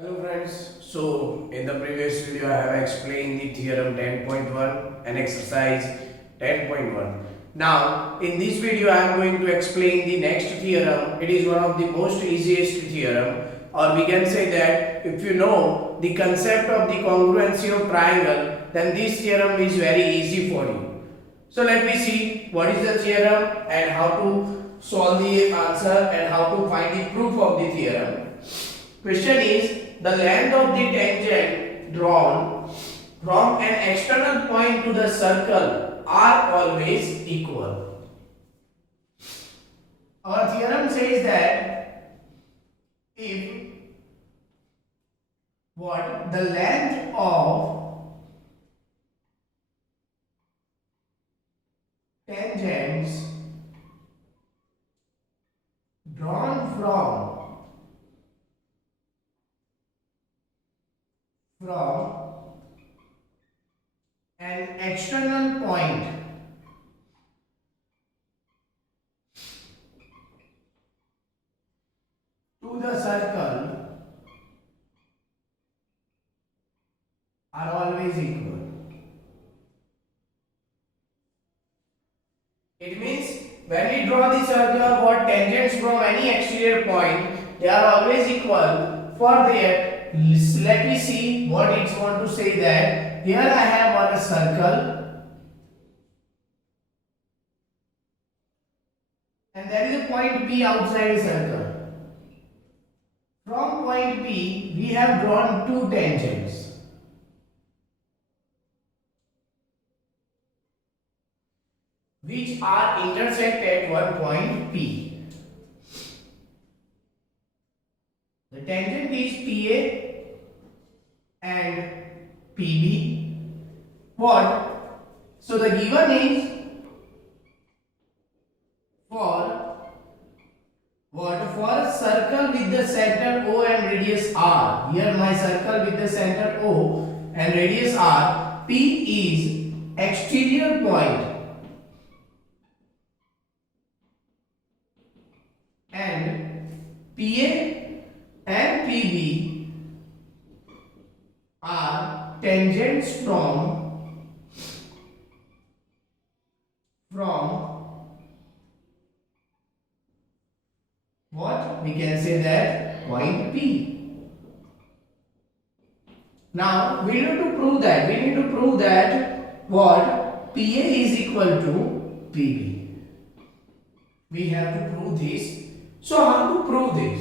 Hello friends, so in the previous video I have explained the theorem 10.1 and exercise 10.1. Now in this video I am going to explain the next theorem. It is one of the most easiest theorem, or we can say that if you know the concept of the congruency of triangle, then this theorem is very easy for you. So let me see what is the theorem and how to solve the answer and how to find the proof of the theorem. Question is, the length of the tangent drawn from an external point to the circle are always equal. Our theorem says that if the length of tangents drawn from an external point to the circle are always equal. It means when we draw the circle, what tangents from any exterior point, they are always equal. For that, let me see what it want to say. That here I have one circle and there is a point P outside the circle. From point P we have drawn two tangents which are intersect at one point P. The tangent is PA and PB. What? So the given is for a circle with the center O and radius R. Here my circle with the center O and radius R. P is exterior point and PA and PB are tangents from what? We can say that point P. Now we need to prove that. We need to prove that what? PA is equal to PB. We have to prove this. So how to prove this?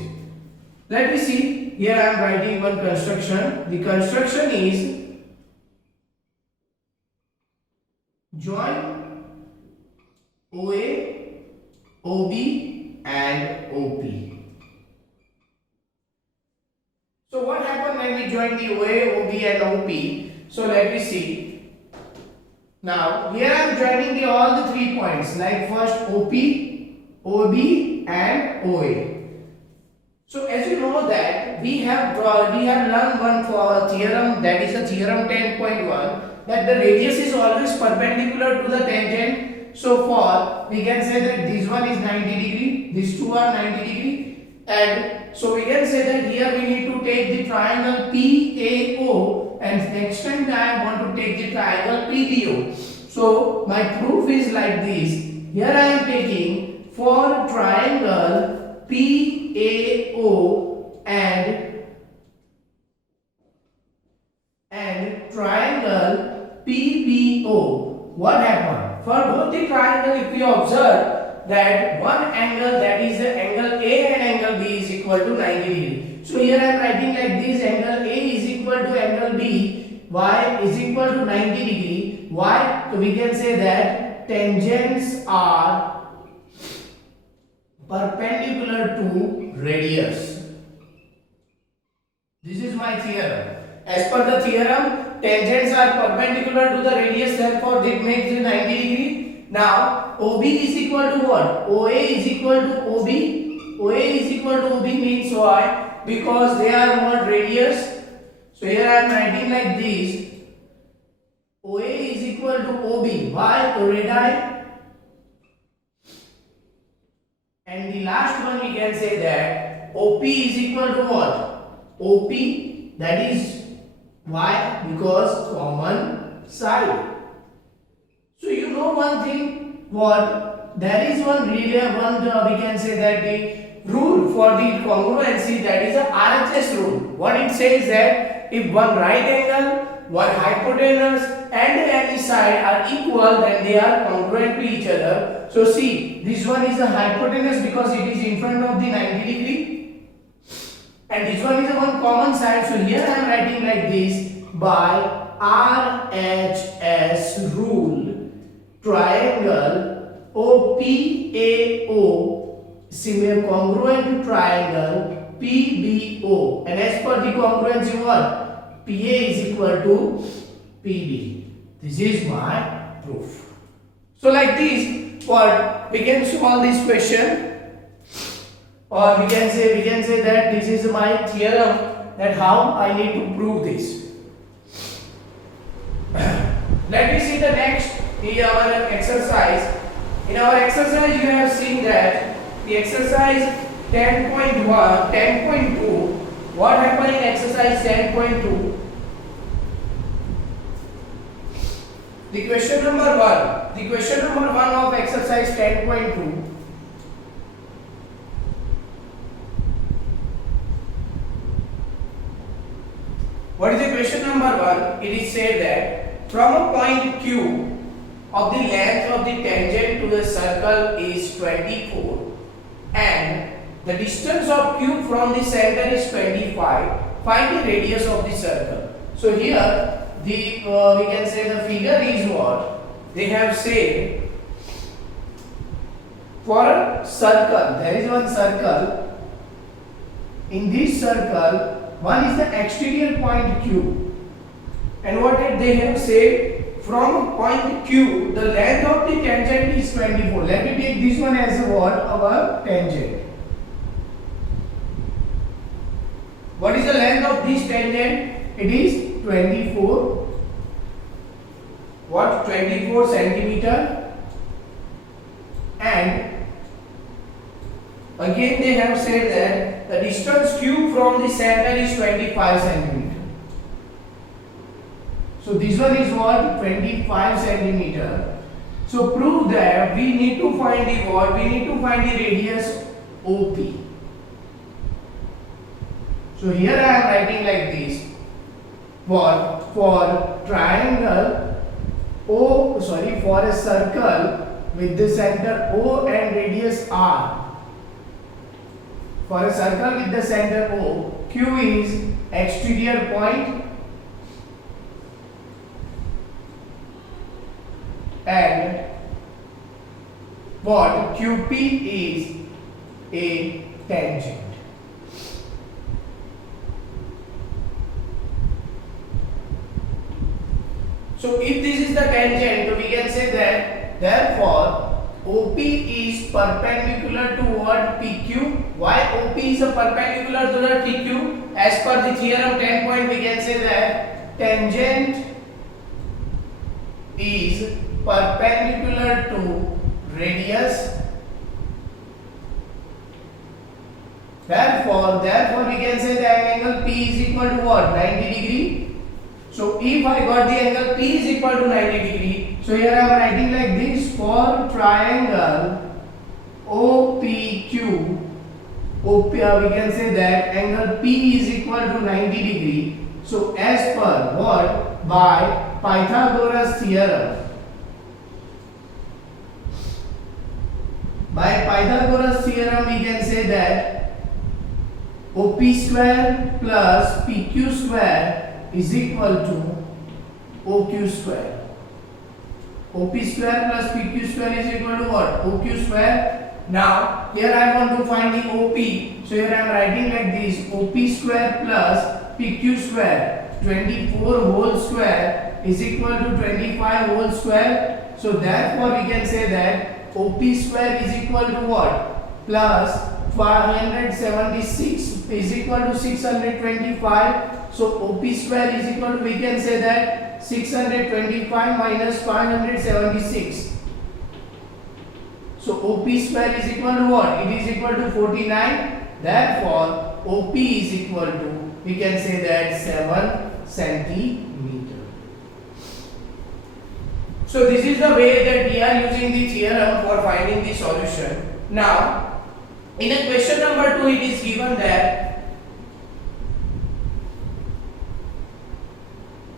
Let me see. Here I am writing one construction. The construction is join OA, OB and OP. So what happened when we join the OA, OB and OP? So let me see. Now here I am joining all the 3 points, like first OP, OB and OA. So as you know that we have learned one theorem, that is the theorem 10.1, that the radius is always perpendicular to the tangent. So for we can say that this one is 90 degree, these two are 90 degree, and so we can say that here we need to take the triangle PAO and next time I want to take the triangle PBO. So my proof is like this. Here I am taking for triangle PAO and triangle PBO. What happened? For both the triangle, if we observe that one angle, that is angle A and angle B is equal to 90 degree. So here I am writing like this: angle A is equal to angle B, Y is equal to 90 degree. Why? So we can say that tangents are perpendicular to radius. This is my theorem. As per the theorem, tangents are perpendicular to the radius, therefore it makes it 90 degree. Now OB is equal to what? OA is equal to OB. OA is equal to OB means why? Because they are what? Radius. So here I am writing like this: OA is equal to OB. Why? To radii. And the last one we can say that OP is equal to what? OP, that is why, because common side. So you know one thing, what? There is one really we can say that the rule for the congruency, that is a RHS rule. What it says that if one right angle, one hypotenuse and any side are equal, then they are congruent to each other. So see, this one is a hypotenuse because it is in front of the 90 degree, and this one is a one common side. So here I am writing like this: by RHS rule, triangle OPAO similar congruent to triangle PBO, and as per the congruency, what? PA is equal to PB. This is my proof. So like this, what we can solve this question, or we can say that this is my theorem, that how I need to prove this. Let me see the next in our exercise. In our exercise, you have seen that the exercise 10.1, 10.2. What happened in exercise 10.2? The question number 1. The question number 1 of exercise 10.2. What is the question number 1? It is said that from a point Q of the length of the tangent to the circle is 24 and the distance of Q from the center is 25. Find the radius of the circle. So here the we can say the figure is what they have said. For a circle, there is one circle. In this circle, one is the exterior point Q, and what did they have said? From point Q, the length of the tangent is 24. Let me take this one as a what? Our tangent. What is the length of this tangent? It is 24. What? 24 centimeter. And again they have said that the distance Q from the center is 25 centimeter. So this one is what? 25 centimeter. So prove that we need to find the what? We need to find the radius OP. So here I am writing like this. What? For triangle for a circle with the center O and radius R. For a circle with the center O, Q is exterior point and what? QP is a tangent. So if this is the tangent, we can say that therefore OP is perpendicular to what? PQ. Why OP is a perpendicular to the PQ? As per the theorem 10 point, we can say that tangent is perpendicular to radius. Therefore we can say that angle P is equal to what? 90 degree. So if I got the angle P is equal to 90 degree, so here I am writing like this: for triangle OPQ, we can say that angle P is equal to 90 degree. So as per what? By Pythagoras theorem. By Pythagoras theorem, we can say that OP square plus PQ square is equal to OQ square. OP square plus PQ square is equal to what? OQ square. Now here I want to find the OP. So here I am writing like this: OP square plus PQ square. 24 whole square is equal to 25 whole square. So therefore we can say that OP square is equal to what? Plus 576 is equal to 625. So OP square is equal to, we can say that 625 minus 576. So OP square is equal to what? It is equal to 49. Therefore OP is equal to we can say that 7 centimeter. So this is the way that we are using the theorem for finding the solution. Now, in a question number 2, it is given that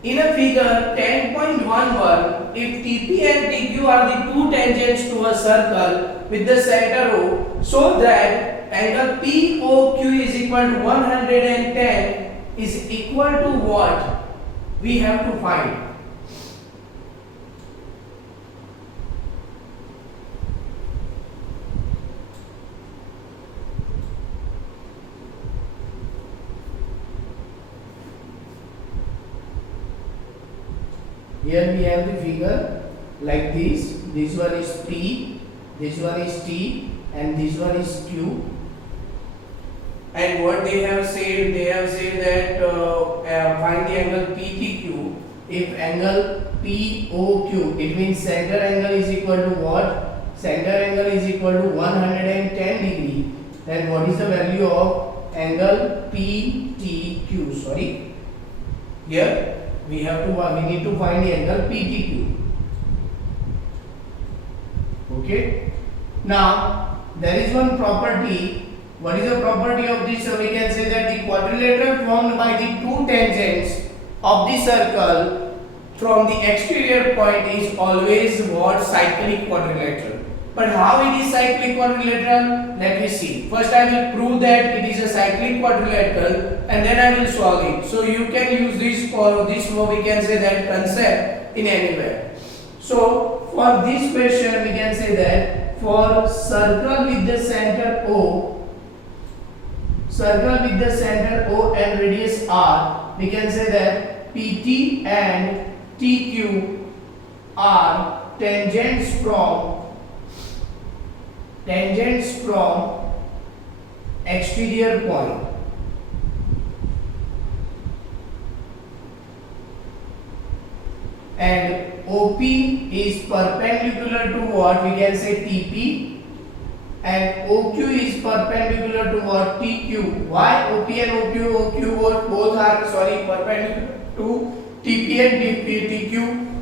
in a figure 10.11, if TP and TQ are the two tangents to a circle with the center O, so that angle POQ is equal to 110 is equal to what? We have to find. Here we have the figure like this. This one is P, this one is T, and this one is Q. And what they have said that find the angle PTQ. If angle POQ, it means center angle is equal to what? Center angle is equal to 110 degree. Then what is the value of angle PTQ? Sorry, here we need to find the angle PTQ. Okay. Now there is one property. What is the property of this? So we can say that the quadrilateral formed by the two tangents of the circle from the exterior point is always what? Cyclic quadrilateral. But how it is cyclic quadrilateral? Let me see. First I will prove that it is a cyclic quadrilateral and then I will solve it. So you can use this for we can say that concept in anywhere. So for this question we can say that for circle with the center O and radius R, we can say that PT and TQ are tangents from exterior point. And OP is perpendicular to what? We can say TP. And OQ is perpendicular to what? TQ. Why OP and OQ both are perpendicular to TP and TQ?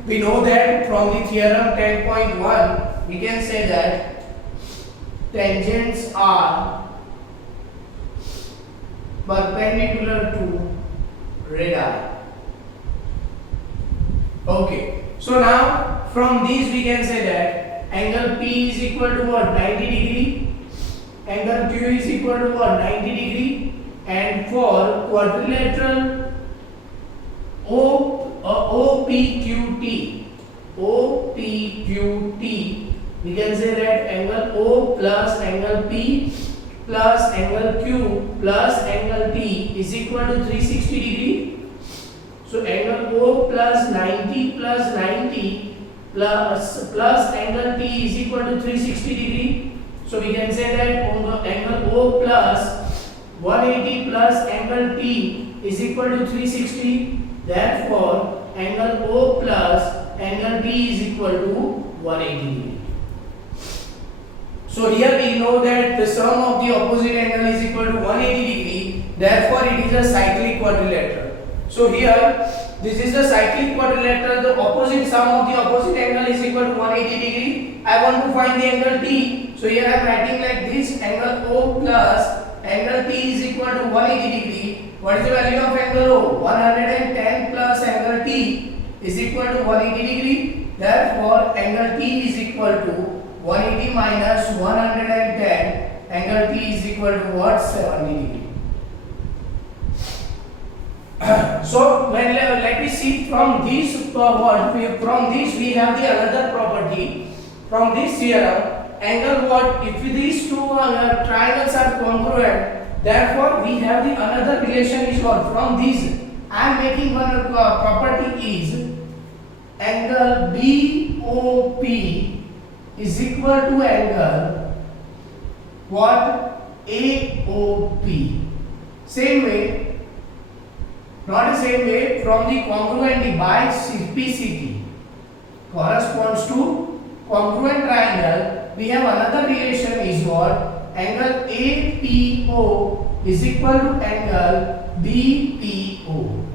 We know that from the theorem 10.1, we can say that tangents are perpendicular to radii. Okay. So now from these we can say that angle P is equal to what? 90 degree. Angle Q is equal to what? 90 degree. And for quadrilateral OPQT, we can say that angle O plus angle P plus angle Q plus angle T is equal to 360 degree. So angle O plus 90 plus 90 plus angle T is equal to 360 degree. So we can say that angle O plus 180 plus angle T is equal to 360. Therefore, angle O plus angle T is equal to 180 degree. So here we know that the sum of the opposite angle is equal to 180 degree. Therefore, it is a cyclic quadrilateral. So here this is the cyclic quadrilateral. The opposite sum of the opposite angle is equal to 180 degree. I want to find the angle T. So here I am writing like this: angle O plus angle T is equal to 180 degree. What is the value of angle O? 110 plus angle T is equal to 180 degree. Therefore, angle T is equal to 180 minus 110. Angle T is equal to what? 70 degree. So let me see from this we have the another property from this theorem. Angle what? If these two triangles are congruent, therefore we have the another relation is what? From these I am making one property is angle BOP is equal to angle what? AOP. Same way. Not the same way, from the congruent by PCT corresponds to congruent triangle. We have another relation is what? Angle APO is equal to angle BPO.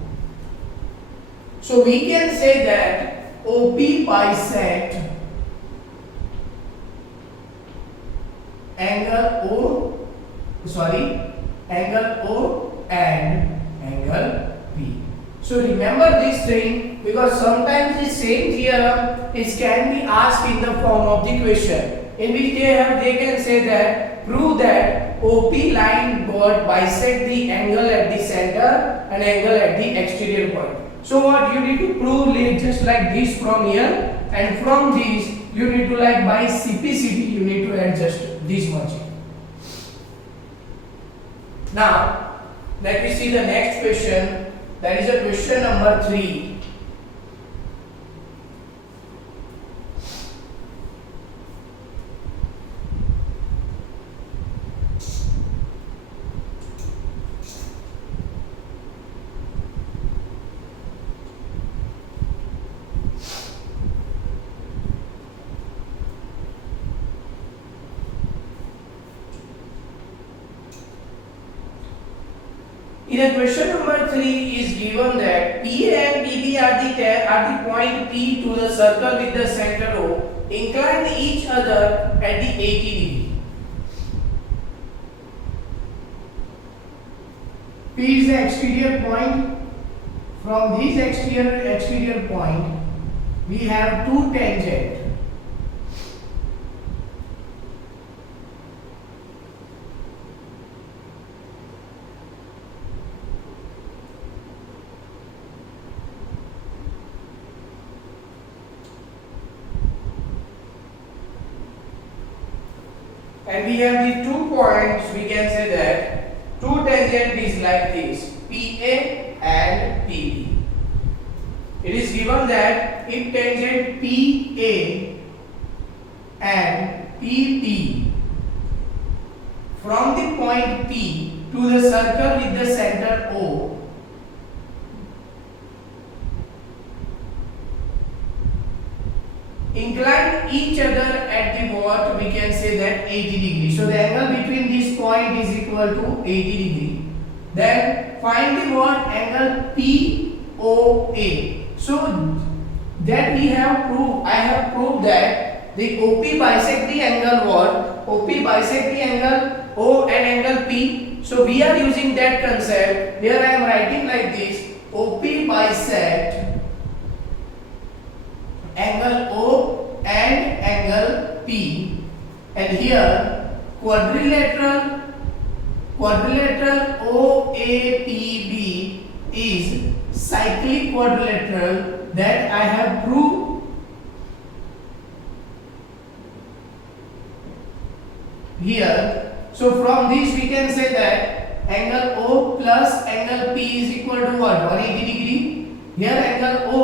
So we can say that OP bisect angle O and angle P. So remember this thing, because sometimes the same theorem can be asked in the form of the question, in which they can say that prove that OP line both bisect the angle at the center and angle at the exterior point. So what you need to prove just like this from here, and from this you need to, like, by CPCD you need to adjust this much. Now let me see the next question. That is a question number 3. In a question number 3 is given that PA and PB are the point P to the circle with the center O inclined each other at the 80 degree. P is the exterior point. From this exterior point we have two tangents. And we have the 2 points. We can say that two tangent is like this, PA and PB. It is given that if tangent PA and PP from the point P to the circle with the center O incline each other at the what, we can say that 80 degree. So the angle between this point is equal to 80 degree. Then find the what, angle POA. So that we have proved, I have proved that the OP bisect the angle what, OP bisect the angle O and angle P. So we are using that concept. Here I am writing like this, OP bisect angle O and angle P, and here quadrilateral OAPB is cyclic quadrilateral that I have proved here. So from this we can say that angle O plus angle P is equal to what, 180 degree. Here angle O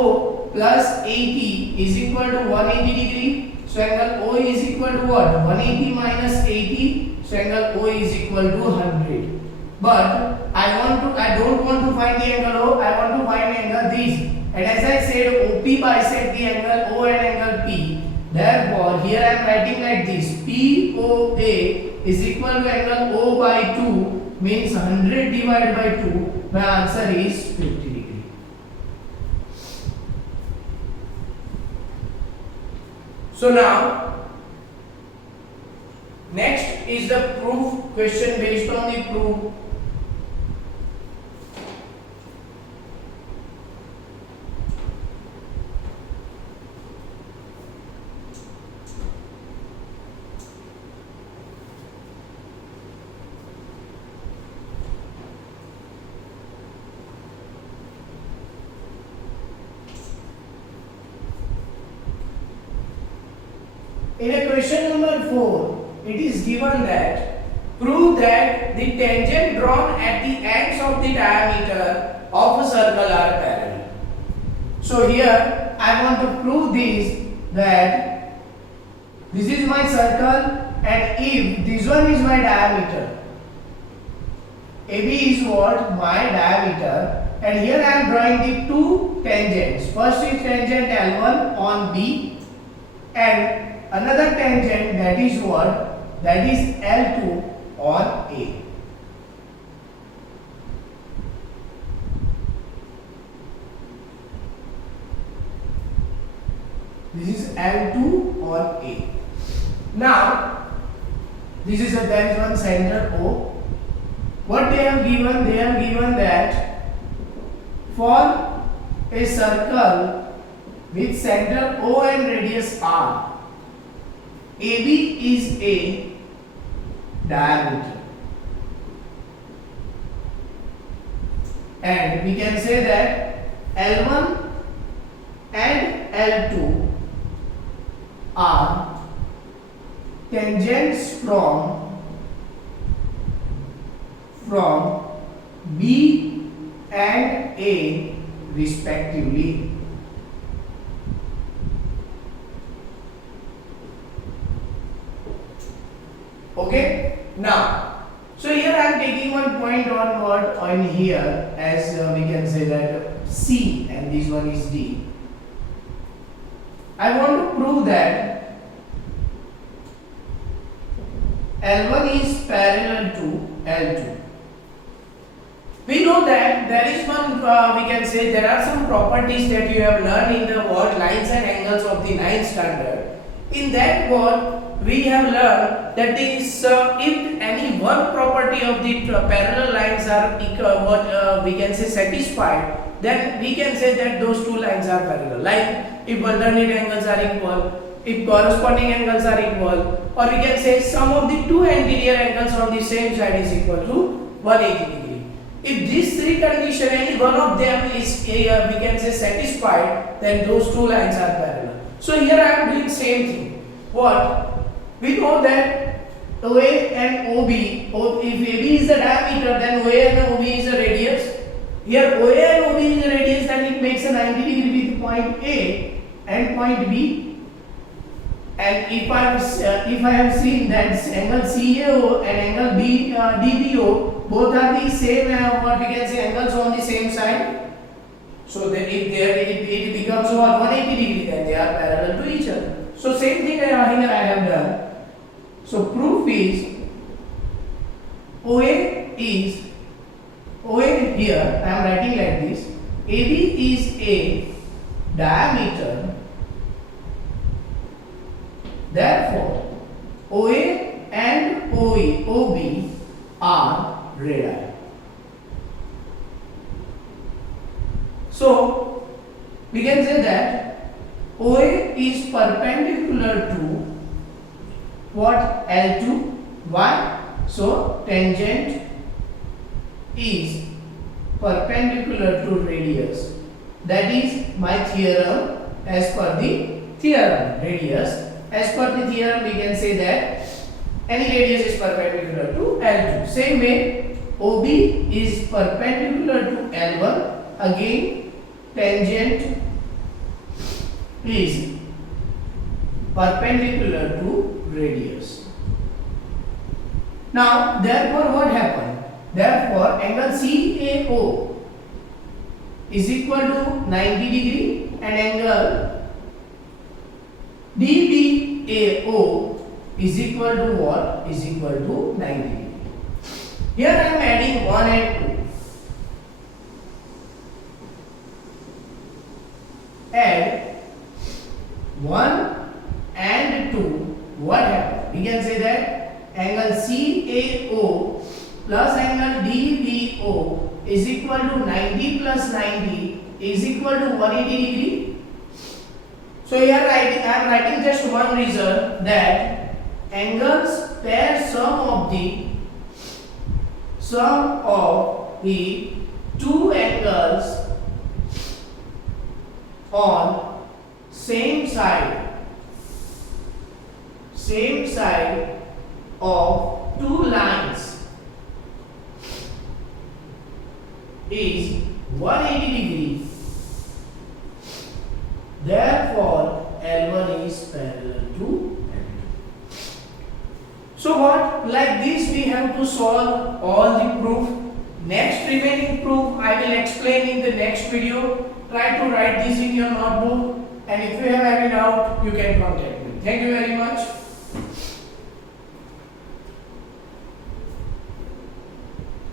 plus 80 is equal to 180 degree. So angle O is equal to what, 180 minus 80. So angle O is equal to 100. But I don't want to find the angle O. I want to find angle this. And as I said, OP bisect the angle O and angle P. Therefore here I am writing like this, POA is equal to angle O by 2, means 100 divided by 2. My answer is 50 degree. So now next is the proof question based on the proof. In a question number 4, it is given that prove that the tangent drawn at the ends of the diameter of a circle are parallel. So here I want to prove this, that this is my circle and if this one is my diameter, AB is what, my diameter, and here I am drawing the two tangents. First is tangent L1 on B and another tangent, that is what, that is L2 on A. L2 on A. Now, this is a then one center O. What they have given? They have given that for a circle with center O and radius R, AB is a diameter. And we can say that L1 and L2 are tangents from B and A respectively. Okay, now so here I am taking one point onward on here, as we can say that C and this one is D. I want to prove that L1 is parallel to L2. We know that there is one, we can say there are some properties that you have learned in the word lines and angles of the 9th standard. In that word, we have learned that is if any one property of the parallel lines are equal, we can say satisfied, then we can say that those two lines are parallel. Like if alternate angles are equal, if corresponding angles are equal, or we can say sum of the two anterior angles on the same side is equal to 180 degree. If these three conditions, any one of them is we can say satisfied, then those two lines are parallel. So here I am doing same thing. What? We know that OA and OB, if AB is the diameter, then OA and OB is the radius. Here OA and OB is the radius, then it makes a 90 degree with point A and point B. And if I have seen that angle CAO and angle DBO both are the same, what we can say angles on the same side. So then if it becomes 180 degree, then they are parallel to each other. So same thing here I have done. So proof is OA here I am writing like this. AB is a diameter. Therefore, OA and OB are radii. So we can say that OA is perpendicular to what? L2. Why? So tangent is perpendicular to radius. That is my theorem as per the theorem. Radius. As per the theorem, we can say that any radius is perpendicular to L2. Same way, OB is perpendicular to L1. Again, tangent is perpendicular to radius. Now, therefore, what happened? Therefore, angle CAO is equal to 90 degree and angle DBAO is equal to what? Is equal to 90 degree. Here I am adding 1 and 2. Add 1 and 2. What happened? We can say that angle CAO plus angle DBO is equal to 90 plus 90 is equal to 180 degree. So here I am writing just one result, that angles pair sum of the two angles on same side of two lines is 180 degree. Therefore, L1 is parallel to L2. So what? Like this we have to solve all the proof. Next remaining proof I will explain in the next video. Try to write this in your notebook, and if you have any doubt you can contact me. Thank you very much.